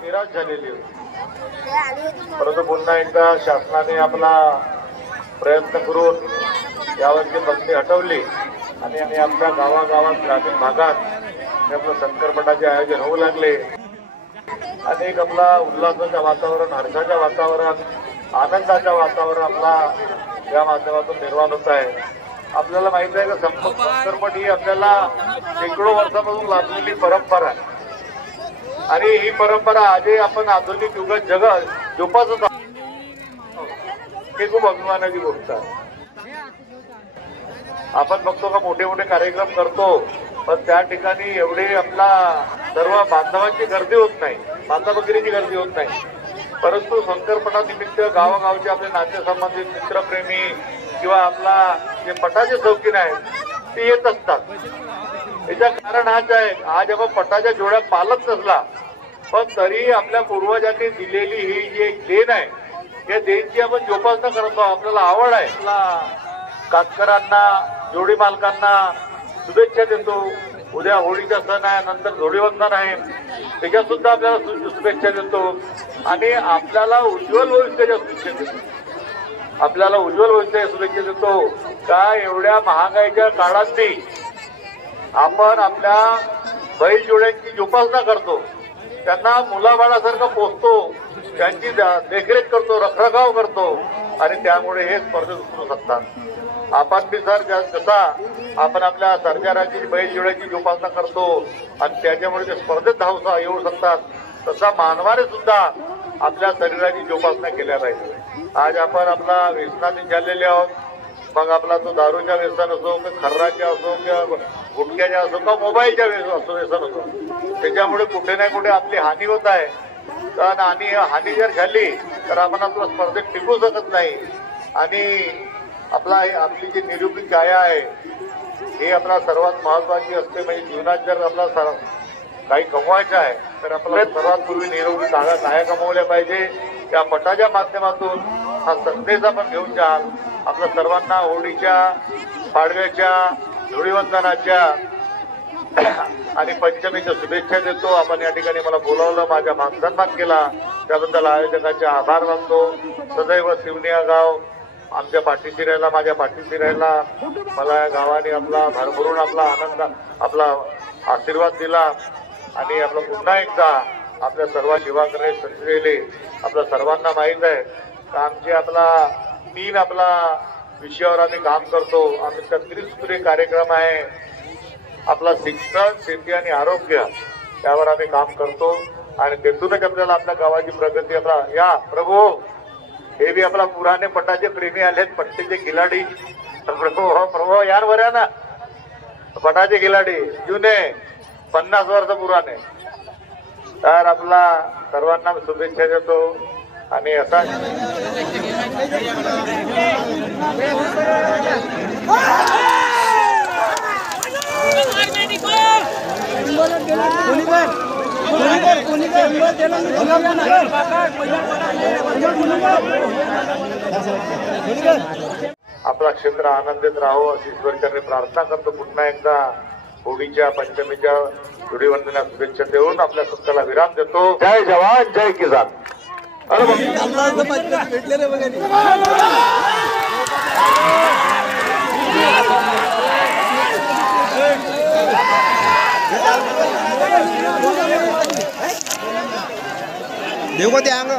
निराश झालेली होती, परंतु पुन्हा एकदा शासनाने आपला प्रयत्न करून यावरची बंदी हटवली आणि आपल्या गावागावात ग्रामीण भागात आपलं संकरपटाचे आयोजन होऊ लागले। अनेक आपला उल्हासाचं वातावरण, हर्षाच्या वातावरण, आनंदाचं वातावरण आपला या माध्यमातून निर्माण होत आहे। आपल्याला माहित आहे की संकरपट ही आपल्याला शेकडो वर्षापासून लाभलेली परंपरा आहे आणि ही परंपरा आजही आपण आधुनिक युगात जगात जोपासत आहोत, हे खूप अभिमानाची गोष्ट आहे। आपण बघतो का मोठे मोठे कार्यक्रम करतो, पण त्या ठिकाणी एवढे आपला सर्व बांधवांची गर्दी होत नाही, बांधा बकरीची गर्दी होत नाही, परंतु संकरपटानिमित्त गावागावचे आपले नातेसंबंधित, मित्रप्रेमी किंवा आपला जे पटाचे शौकीन आहेत ते येत असतात। याचं कारण हाच आहे, आज आपण पटाच्या जोड्या पालत नसला पण तरी आपल्या पूर्वजांनी दिलेली ही जी एक देण आहे, या देणची आपण जोपासना करतो, आपल्याला आवड आहे। कातकरांना, जोडी मालकांना शुभेच्छा देतो। उद्या होळीचा सण आहे, नंतर धुळीवंदन आहे, त्याच्यात सुद्धा आपल्याला शुभेच्छा देतो आणि आपल्याला उज्ज्वल भविष्याच्या शुभेच्छा देतो। आपल्याला उज्ज्वल भविष्याच्या शुभेच्छा देतो का एवढ्या महागाईच्या काळातही आपण आपल्या बैल जोड्यांची जोपासना करतो, त्यांना मुलाबाळासारखं पोचतो, त्यांची देखरेख करतो, रखरखाव करतो आणि त्यामुळे हे स्पर्धेत उतरू शकतात। आपण बी सर जसा आपण आपल्या सरकाराची बैल जोड्याची जोपासना करतो आणि त्याच्यामुळे ते स्पर्धेत धावता येऊ शकतात, तसा मानवाने सुद्धा आपल्या शरीराची जोपासना केल्या पाहिजे। आज आपण आपला व्यसनाधीन झालेले आहोत, मग आपला तो दारूच्या व्यसन असो की खर्राच्या असो किंवा गुटख्याच्या असो किंवा मोबाईलच्या व्यसन असो, त्याच्यामुळे कुठे ना कुठे आपली हानी होत आहे आणि हानी जर झाली तर आपण आपल्या स्पर्धेत टिकू शकत नाही आणि आपली जी निरोगी काया आहे हे आपला सर्वात महत्वाची असते। म्हणजे जीवनात जर आपला काही कमवायचं आहे तर आपल्याला सर्वात पूर्वी निरोगी काया कमवल्या पाहिजे। त्या पटाच्या माध्यमातून हा संदेश आपण घेऊन जाल, आपल्या सर्वांना होळीच्या, पाडव्याच्या, धुळीवंदनाच्या आणि पंचमीच्या शुभेच्छा देतो। आपण या ठिकाणी मला बोलावलं, माझ्या मानसन्मान केला, त्याबद्दल आयोजकांचे आभार मानतो। सदैव शिवनिया गाव आमच्या पाठीशी राहिला, माझ्या पाठीशी राहिला, मला या गावाने आपला भरभरून आपला आनंद, आपला आशीर्वाद दिला आणि आपलं पुन्हा एकदा आपल्या सर्व सेवाकरणे संचलेले आपल्या सर्वांना माहीत आहे का आमचे आपला 3 आपला विषयावर आम्ही काम करतो। आमचा त्रिसूत्री कार्यक्रम आहे, आपला शिक्षण, शेती आणि आरोग्य यावर आम्ही काम करतो आणि त्यातूनच आपल्याला आपल्या गावाची प्रगती आपला या प्रभू हे भी आपला पुराने पटाचे प्रेमी आले, पट्टीचे खिलाडी प्रभू यार बऱ्या ना, पटाचे खिलाडी जुने 50 वर्ष पुराने, तर आपला सर्वांना शुभेच्छा देतो आणि असा आपला क्षेत्र आनंदित राहो अशी ईश्वरचरणी प्रार्थना करतो। पुन्हा एकदा होळीच्या, पंचमीच्या, धुळीवंदना शुभेच्छा देऊन आपल्या सुट्ट्याला विराम देतो। जय जवान जय किसान। देऊ का ते अंग?